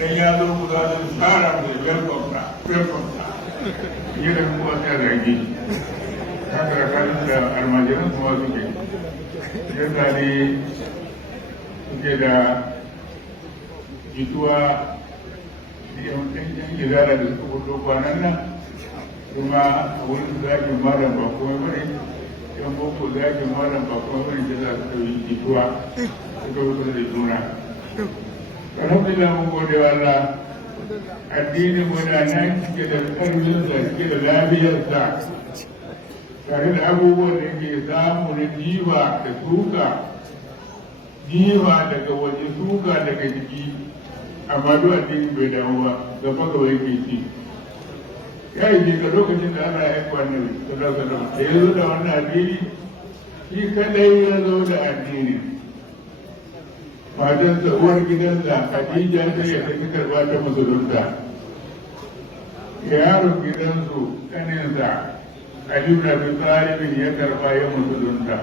idan ya zo ku za su tsara da welcome yi da kuma ta zage haka da kanin da almajiran kuma suke yadda ne suke da jituwa da yan izara da suka fito kwanan nan kuma a wurin zagin malam ba kuma bane yan boko zagin malam ba kuma bane da za su ɗauki jituwa suka fito da juna alhamdulillah mun gode wa Allah addinin mu na nan cike da ƙarfin da cike da lafiyarsa tare da abubuwan da ke samu na jiwa da suka jiwa daga waje suka daga jiki amma duk addini bai damu ba gaba gaba yake ci ya yi ga lokacin da ana aika wannan sallallahu da ya zo da wannan addini shi kadai ya zo da addini matansa uwar gidansa Khadija sai ya tafi karɓa ta musulunta yaron gidansu ƙaninsa Ali ibn Abi Talib ya karɓa ya musulunta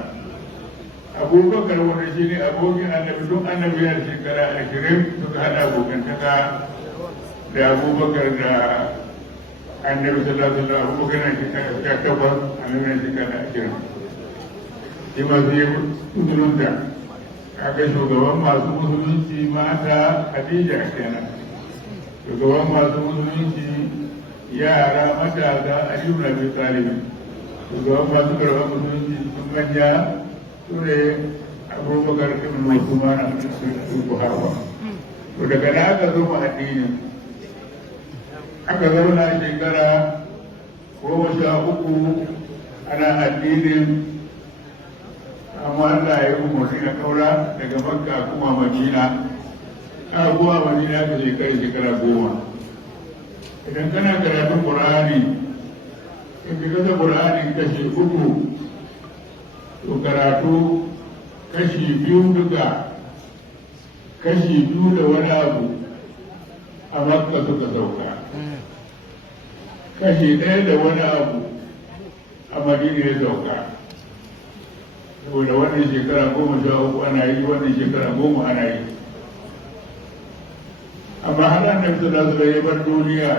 Abubakar wanda shi ne abokin annabi duk annabi ya shekara 20 suka haɗa abokantaka da Abubakar da annabi sallallahu alaihi wasallam Abubakar na shekara 8 annabi na shekara 20 shi ma sai ya musulunta kaga shugaban masu musulunci mata Khadija kenan shugaban masu musulunci yara matasa Ali ibn Abi Talib shugaban masu karɓar musulunci sun manya su ne Abubakar ibn Usman su Kuhawa to daga da aka zo ma addini aka zauna shekara 13 ana addinin amma Allah ya umarni na kaura daga Makka kuma Madina a zuwa Madina ta shekara 10 idan kana karatun Qur'ani in ka kasa Qur'ani kashi 3 to karatu kashi 2 duka kashi 2 da wani abu a Makka suka sauka kashi 1 da wani abu a Madina ya sauka saboda wannan shekara 13 ana yi wannan shekara 10 ana yi amma har annabi sallallahu alaihi wasallam ya bar duniya